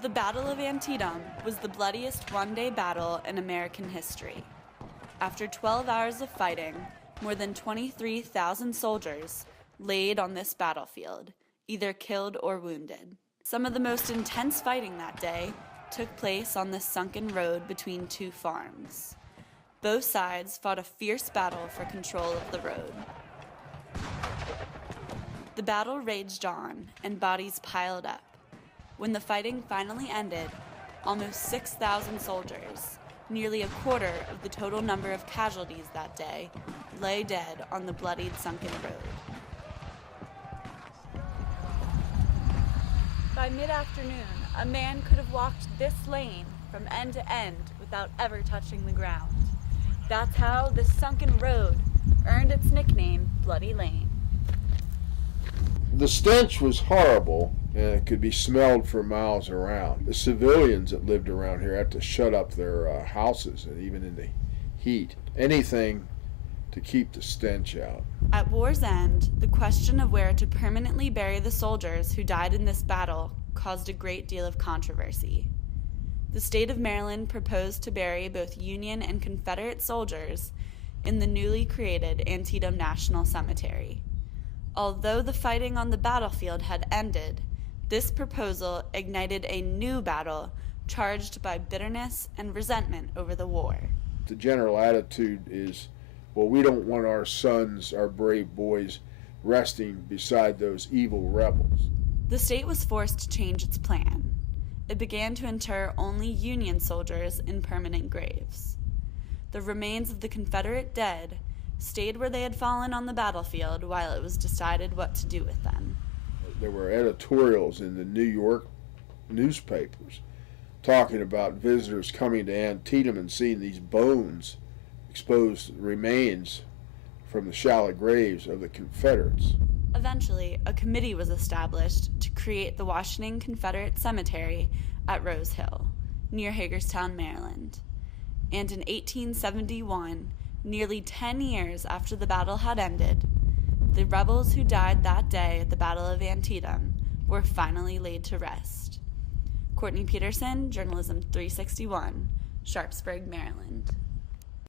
The Battle of Antietam was the bloodiest one-day battle in American history. After 12 hours of fighting, more than 23,000 soldiers laid on this battlefield, either killed or wounded. Some of the most intense fighting that day took place on this sunken road between two farms. Both sides fought a fierce battle for control of the road. The battle raged on, and bodies piled up. When the fighting finally ended, almost 6,000 soldiers, nearly a quarter of the total number of casualties that day, lay dead on the bloodied sunken road. By mid-afternoon, a man could have walked this lane from end to end without ever touching the ground. That's how this sunken road earned its nickname, Bloody Lane. The stench was horrible, and it could be smelled for miles around. The civilians that lived around here had to shut up their houses, and even in the heat. Anything to keep the stench out. At war's end, the question of where to permanently bury the soldiers who died in this battle caused a great deal of controversy. The state of Maryland proposed to bury both Union and Confederate soldiers in the newly created Antietam National Cemetery. Although the fighting on the battlefield had ended, this proposal ignited a new battle charged by bitterness and resentment over the war. The general attitude is, well, we don't want our sons, our brave boys, resting beside those evil rebels. The state was forced to change its plan. It began to inter only Union soldiers in permanent graves. The remains of the Confederate dead stayed where they had fallen on the battlefield while it was decided what to do with them. There were editorials in the New York newspapers talking about visitors coming to Antietam and seeing these bones, exposed remains from the shallow graves of the Confederates. Eventually, a committee was established to create the Washington Confederate Cemetery at Rose Hill, near Hagerstown, Maryland. And in 1871, nearly 10 years after the battle had ended, the rebels who died that day at the Battle of Antietam were finally laid to rest. Courtney Peterson, Journalism 361, Sharpsburg, Maryland.